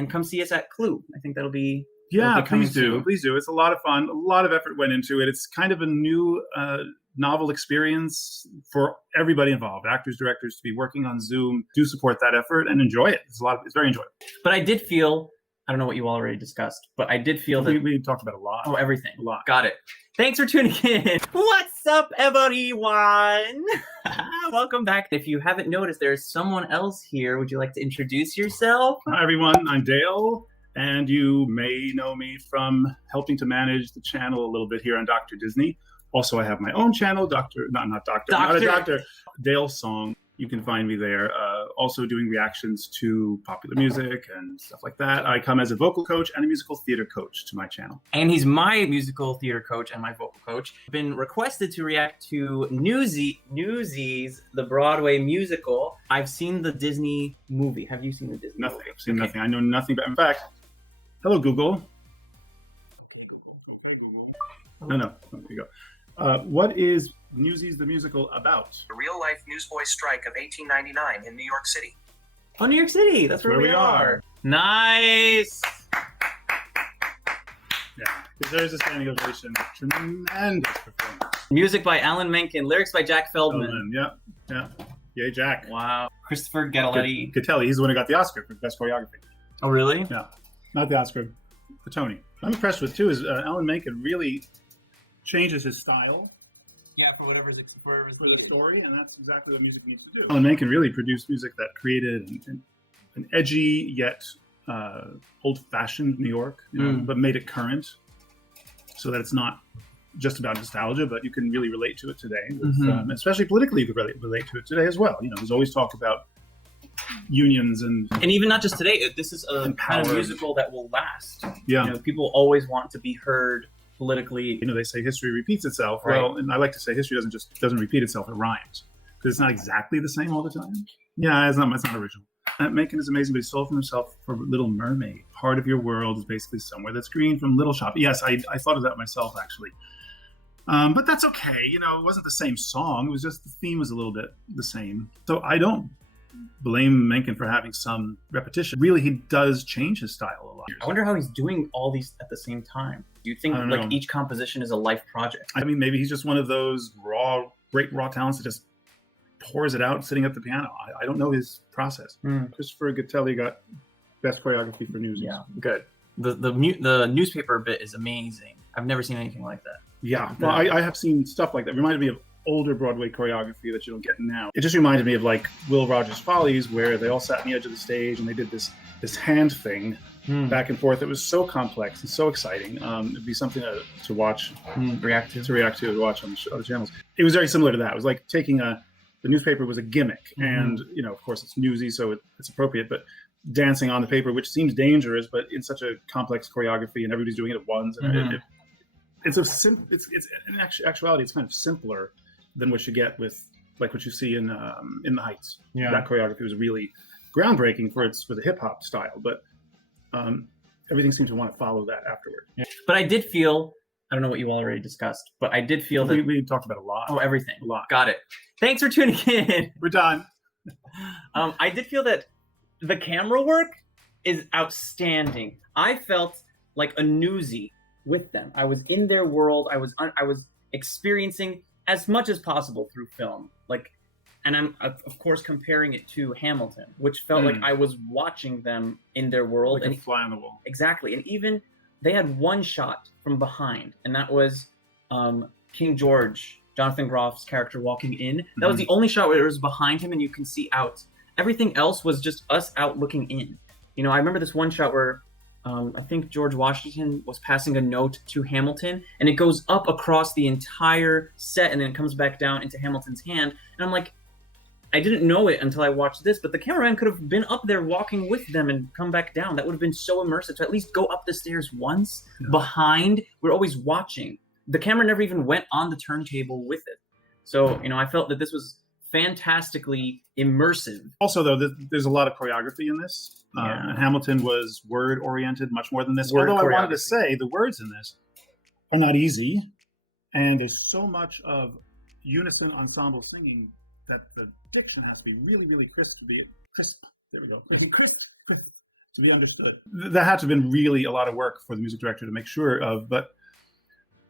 And come see us at Clue. I think that'll be please do. Please do. It's a lot of fun. A lot of effort went into it. It's kind of a new novel experience for everybody involved, actors, directors, to be working on Zoom. Do support that effort and enjoy it. It's very enjoyable. But I did feel, I don't know what you all already discussed, but I did feel that we talked about a lot. Oh, everything. A lot. Got it. Thanks for tuning in. What's up, everyone? Welcome back. If you haven't noticed, there's someone else here. Would you like to introduce yourself? Hi, everyone. I'm Dayle, and you may know me from helping to manage the channel a little bit here on Doctor Disney. Also, I have my own channel, not a doctor, DayleSong. You can find me there. Also doing reactions to popular music and stuff like that. I come as a vocal coach and a musical theater coach to my channel. And he's my musical theater coach and my vocal coach. I've been requested to react to NEWSIES, the Broadway musical. I've seen the Disney movie. Have you seen the Disney movie? I've seen nothing. I know nothing. But in fact, hello, Google. No, there you go. What is NEWSIES the musical about? The real-life newsboy strike of 1899 in New York City. Oh, New York City. That's where we are. Nice. Yeah, there's a standing ovation. Tremendous performance. Music by Alan Menken. Lyrics by Jack Feldman. Yeah. Yay, Jack. Wow. Christopher Gattelletti. He's the one who got the Oscar for Best Choreography. Oh, really? Yeah. Not the Oscar, the Tony. I'm impressed with, too, is Alan Menken really changes his style. Yeah, for whatever's for the story, and that's exactly what music needs to do. Alan Menken really produced music that created an edgy yet old-fashioned New York, but made it current, so that it's not just about nostalgia, but you can really relate to it today. Especially politically, you can relate to it today as well. There's always talk about unions and even not just today. This is a kind of musical that will last. Yeah, people always want to be heard politically. They say history repeats itself. Right. Well, and I like to say history doesn't repeat itself, it rhymes. Because it's not exactly the same all the time. Yeah, it's not original. Menken is amazing, but he stole from himself for Little Mermaid. Part of your world is basically somewhere that's green from Little Shop. Yes, I thought of that myself, actually. But that's okay. It wasn't the same song. It was just the theme was a little bit the same. So I don't blame Menken for having some repetition. Really, he does change his style a lot. I wonder how he's doing all these at the same time. Do you think like each composition is a life project? I mean, maybe he's just one of those great raw talents that just pours it out sitting at the piano. I don't know his process. Christopher Gattelletti got Best Choreography for NEWSIES. Yeah, good. The newspaper bit is amazing. I've never seen anything like that. Yeah, well, I have seen stuff like that. It reminded me of older Broadway choreography that you don't get now. It just reminded me of like Will Rogers' Follies, where they all sat on the edge of the stage and they did this hand thing back and forth. It was so complex and so exciting. It'd be something to watch, react to watch on the other channels. It was very similar to that. It was like taking the newspaper was a gimmick, and of course it's newsy, so it's appropriate, but dancing on the paper, which seems dangerous, but in such a complex choreography and everybody's doing it at once, and it's in actuality it's kind of simpler than what you get with like what you see in the Heights. Yeah, that choreography was really groundbreaking for the hip hop style, but everything seemed to want to follow that afterward. Yeah. But I did feel, I don't know what you all already discussed, but I did feel that we talked about a lot. Oh, everything. A lot. Got it. Thanks for tuning in. We're done. I did feel that the camera work is outstanding. I felt like a newsie with them. I was in their world. I was experiencing as much as possible through film. And I'm of course comparing it to Hamilton, which felt like I was watching them in their world. Like a fly on the wall. Exactly. And even they had one shot from behind, and that was King George, Jonathan Groff's character, walking in. That was the only shot where it was behind him and you can see out. Everything else was just us out looking in. I remember this one shot where I think George Washington was passing a note to Hamilton, and it goes up across the entire set and then it comes back down into Hamilton's hand. And I'm like, I didn't know it until I watched this, but the cameraman could have been up there walking with them and come back down. That would have been so immersive to at least go up the stairs once. Behind, we're always watching. The camera never even went on the turntable with it. So, I felt that this was fantastically immersive. Also, though, there's a lot of choreography in this. And Hamilton was word-oriented much more than this. Although I wanted to say the words in this are not easy, and there's so much of unison ensemble singing that the diction has to be really, really crisp to be crisp. There we go. Crisp. To be understood. That had to have been really a lot of work for the music director to make sure of, but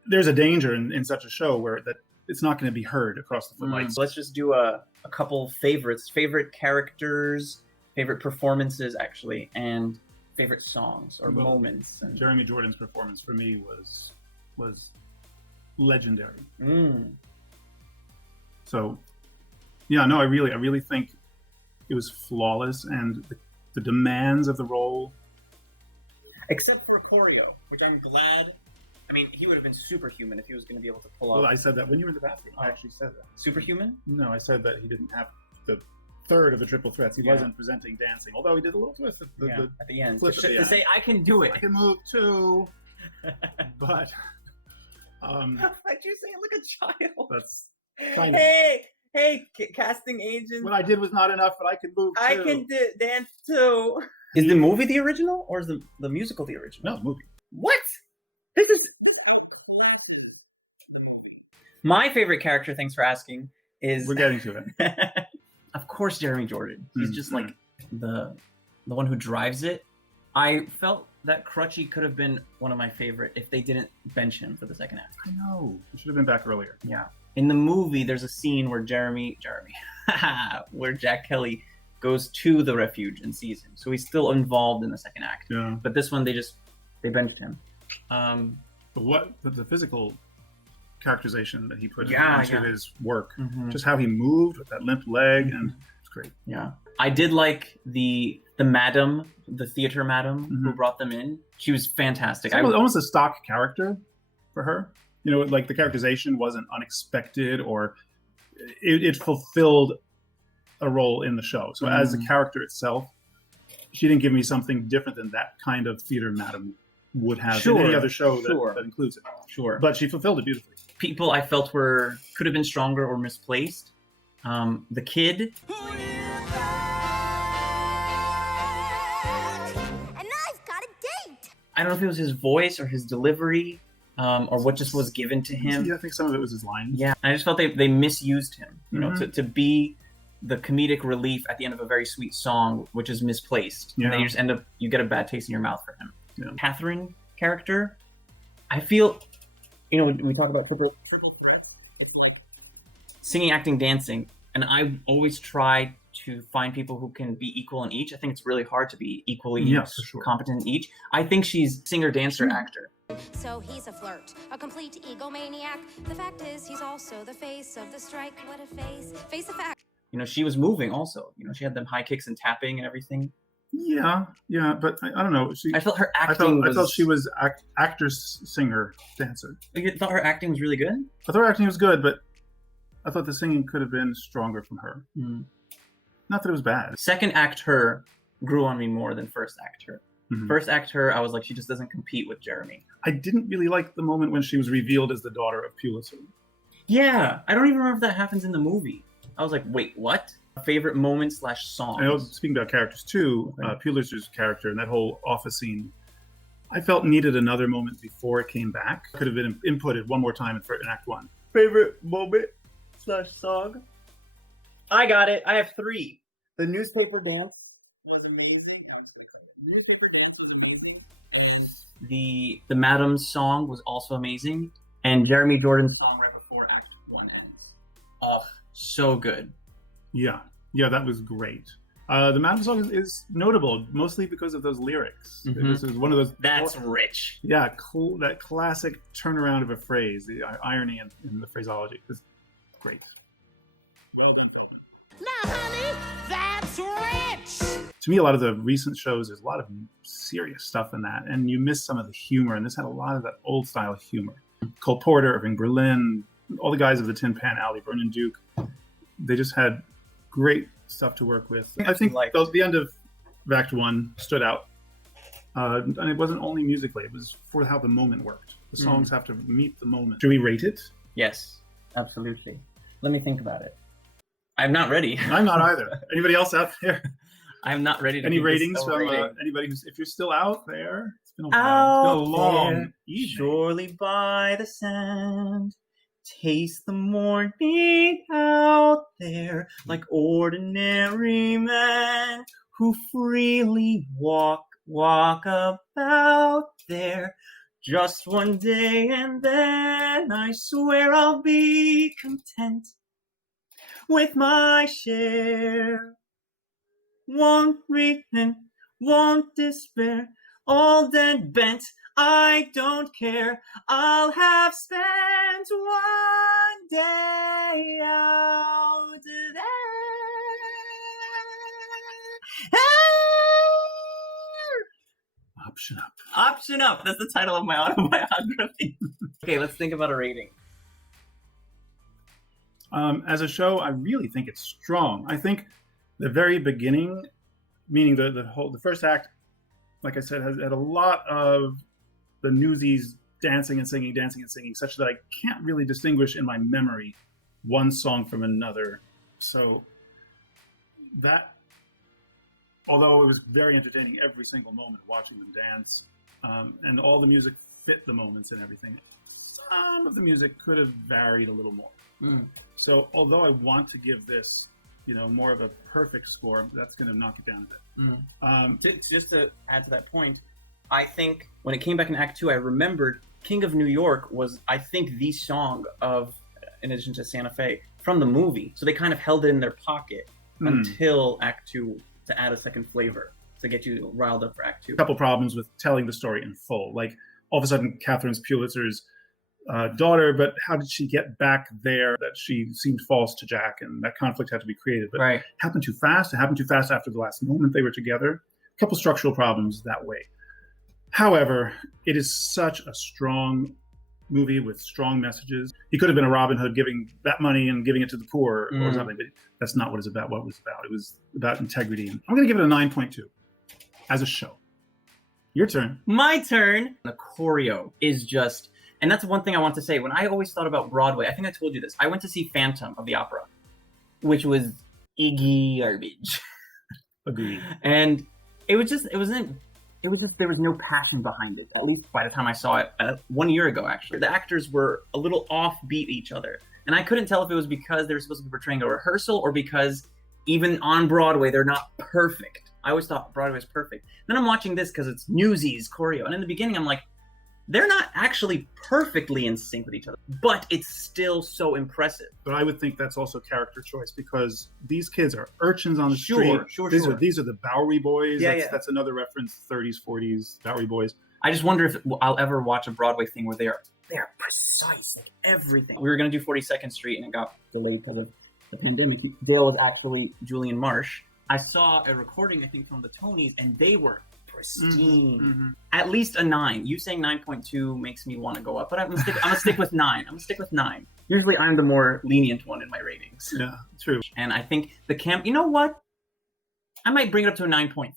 there's a danger in such a show where that it's not going to be heard across the footlights. Let's just do a couple favorites, favorite characters, favorite performances, actually, and favorite songs or moments. And Jeremy Jordan's performance for me was legendary. So, yeah, no, I really think it was flawless, and the demands of the role. Except for choreo, which I'm glad. I mean, he would have been superhuman if he was going to be able to pull off. Well, I said that when you were in the bathroom. I actually said that. Superhuman? No, I said that he didn't have the third of the triple threats. He wasn't presenting dancing, although he did a little twist at the end. Flip To say, I can do it. I can move too. But why'd you say it like a child? That's kind of. Hey, casting agent. What I did was not enough, but I can move too. I can dance too. Is the movie the original, or is the musical the original? No, the movie. What? This is my favorite character. Thanks for asking. We're getting to it. Of course, Jeremy Jordan. He's just like the one who drives it. I felt that Crutchy could have been one of my favorite if they didn't bench him for the second act. I know. He should have been back earlier. Yeah. In the movie, there's a scene where where Jack Kelly goes to the refuge and sees him. So he's still involved in the second act. Yeah. But this one, they benched him. But what the physical characterization that he put into his work, just how he moved with that limp leg, and it's great. Yeah. I did like the madam, the theater madam who brought them in. She was fantastic. It's almost a stock character for her. You know, like the characterization wasn't unexpected, or it fulfilled a role in the show. So as the character itself, she didn't give me something different than that kind of theater madam would have in any other show that includes it. Sure. But she fulfilled it beautifully. People I felt could have been stronger or misplaced. The kid. And I've got a date. I don't know if it was his voice or his delivery, or what just was given to him. Yeah, I think some of it was his lines. Yeah, I just felt they misused him. You know, to be the comedic relief at the end of a very sweet song, which is misplaced. Yeah. And then you just you get a bad taste in your mouth for him. Yeah. Catherine character, I feel, you know, when we talk about triple threat, it's like singing, acting, dancing, and I always try to find people who can be equal in each. I think it's really hard to be equally competent in each. I think she's singer, dancer, actor. So he's a flirt, a complete egomaniac. The fact is, he's also the face of the strike. What a face of fact. You know, she was moving also. You know, she had them high kicks and tapping and everything. Yeah, but I don't know. I felt her acting I felt she was actress, singer, dancer. You thought her acting was really good? I thought her acting was good, but I thought the singing could have been stronger from her. Not that it was bad. Second act her grew on me more than first act her. First act her, I was like, she just doesn't compete with Jeremy. I didn't really like the moment when she was revealed as the daughter of Pulitzer. Yeah, I don't even remember if that happens in the movie. I was like, wait, what? Favorite moment / song. I know, speaking about characters too, Pulitzer's character and that whole office scene, I felt needed another moment before it came back. Could have been inputted one more time in Act 1. Favorite moment / song? I got it. I have 3. The newspaper dance was amazing. The newspaper dance was amazing. And the Madam's song was also amazing. And Jeremy Jordan's song right before Act 1 ends. Oh, so good. Yeah, that was great. The Madam song is notable, mostly because of those lyrics. This is one of those. That's rich. Yeah, cool. That classic turnaround of a phrase, the irony in the phraseology is great. Well done, Calvin. Now, honey, that's rich. To me, a lot of the recent shows, there's a lot of serious stuff in that, and you miss some of the humor. And this had a lot of that old style humor. Cole Porter, Irving Berlin, all the guys of the Tin Pan Alley, Vernon Duke, they just had great stuff to work with. I think the end of Act 1 stood out. And it wasn't only musically, it was for how the moment worked. The songs have to meet the moment. Should we rate it? Yes, absolutely. Let me think about it. I'm not ready. I'm not either. Anybody else out there? I'm not ready to Any ratings from anybody if you're still out there? It's been a while. It's been a long evening. Surely by the sand, taste the morning out there, like ordinary men who freely walk walk about there just one day, and then I swear I'll be content with my share. Won't repent, won't despair, old and bent, I don't care. I'll have spent one day out there. Option up. Option up. That's the title of my autobiography. Okay, let's think about a rating. As a show, I really think it's strong. I think the very beginning, meaning the first act, like I said, had a lot of the Newsies dancing and singing, such that I can't really distinguish in my memory one song from another. So that, although it was very entertaining every single moment watching them dance, and all the music fit the moments and everything, some of the music could have varied a little more. So although I want to give this, more of a perfect score, that's going to knock it down a bit. Just to add to that point, I think when it came back in Act 2, I remembered King of New York was, I think, the song of, in addition to Santa Fe, from the movie. So they kind of held it in their pocket until Act 2 to add a second flavor to get you riled up for Act 2. A couple problems with telling the story in full. Like, all of a sudden, Catherine Pulitzer's daughter, but how did she get back there? That she seemed false to Jack, and that conflict had to be created. But Right. It happened too fast. It happened too fast after the last moment they were together. A couple structural problems that way. However, it is such a strong movie with strong messages. He could have been a Robin Hood, giving that money and giving it to the poor or something, but that's not what it's about. What it was about. It was about integrity. I'm going to give it a 9.2 as a show. Your turn. My turn. The choreo is just, and that's one thing I want to say. When I always thought about Broadway, I think I told you this. I went to see Phantom of the Opera, which was Iggy garbage. Agreed. And it was just, there was no passion behind it, at least by the time I saw it 1 year ago, actually. The actors were a little offbeat each other. And I couldn't tell if it was because they were supposed to be portraying a rehearsal or because even on Broadway, they're not perfect. I always thought Broadway was perfect. Then I'm watching this because it's Newsies choreo. And in the beginning, I'm like, they're not actually perfectly in sync with each other, but it's still so impressive. But I would think that's also character choice, because these kids are urchins on the street. Sure. These are the Bowery Boys. Yeah. That's another reference, 30s, 40s, Bowery Boys. I just wonder if I'll ever watch a Broadway thing where they are precise, like everything. We were going to do 42nd Street and it got delayed because of the pandemic. Dayle was actually Julian Marsh. I saw a recording, I think, from the Tonys, and they were pristine. At least a 9. You saying 9.2 makes me want to go up, but I'm gonna stick with 9. I'm gonna stick with 9. Usually I'm the more lenient one in my ratings. Yeah, true. And I think the camp, you know what? I might bring it up to a 9.3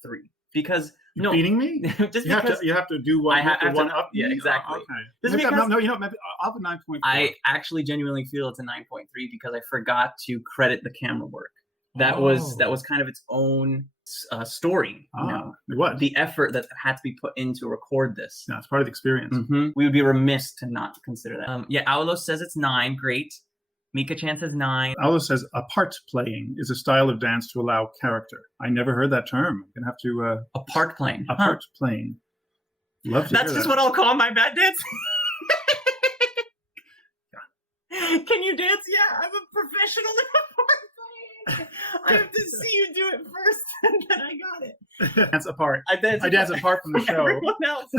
because You're beating me? just You because have to do one, I have to one up. yeah, exactly. Okay. Just Maybe because- maybe I'll have a 9.4. I actually genuinely feel it's a 9.3 because I forgot to credit the camera work. That was kind of its own story. You know? What? The effort that had to be put in to record this. No, it's part of the experience. We would be remiss to not consider that. Aulos says it's 9. Great. Mika Chan says 9. Aulo says a part playing is a style of dance to allow character. I never heard that term. I'm gonna have to. A part playing. A part playing. Love to That's hear just that. what I'll call my bad dance. Can you dance? Yeah, I'm a professional in part playing. I have to see you do it first, and then I got it. Dance apart. I dance apart from the show. Everyone else.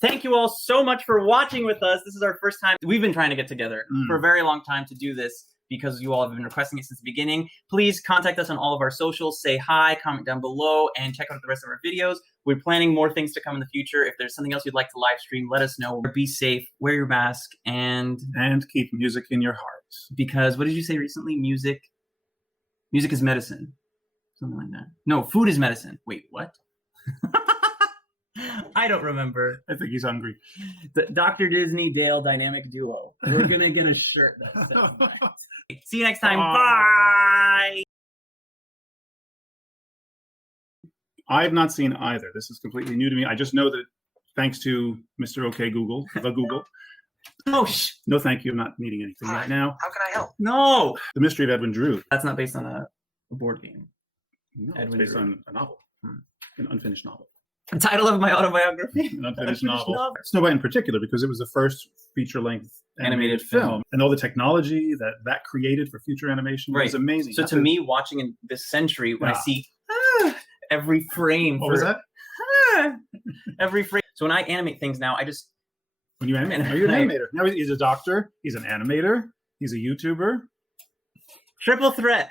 Thank you all so much for watching with us. This is our first time. We've been trying to get together for a very long time to do this because you all have been requesting it since the beginning. Please contact us on all of our socials. Say hi, comment down below, and check out the rest of our videos. We're planning more things to come in the future. If there's something else you'd like to live stream, let us know. Be safe, wear your mask, and keep music in your heart. Because what did you say recently? Music is medicine. Something like that. No, food is medicine. Wait, what? I don't remember. I think he's hungry. The Doctor Disney Dayle dynamic duo. We're gonna get a shirt that says that. See you next time. Bye. I have not seen either. This is completely new to me. I just know that thanks to Mr. OK Google, the Google. Oh, no, thank you. I'm not needing anything right now. How can I help? No. The Mystery of Edwin Drood. That's not based on a board game. No, it's Edwin based Drood. on a novel, an unfinished novel. The title of my autobiography. An unfinished novel. Snow White in particular, because it was the first fefeature-length Animated film. And all the technology that created for future animation was amazing. So to me, watching in this century, when I see every frame. What was that? Every frame. So when I animate things now, I just... When you animate, are you an animator? Now he's a doctor, he's an animator, he's a YouTuber. Triple threat.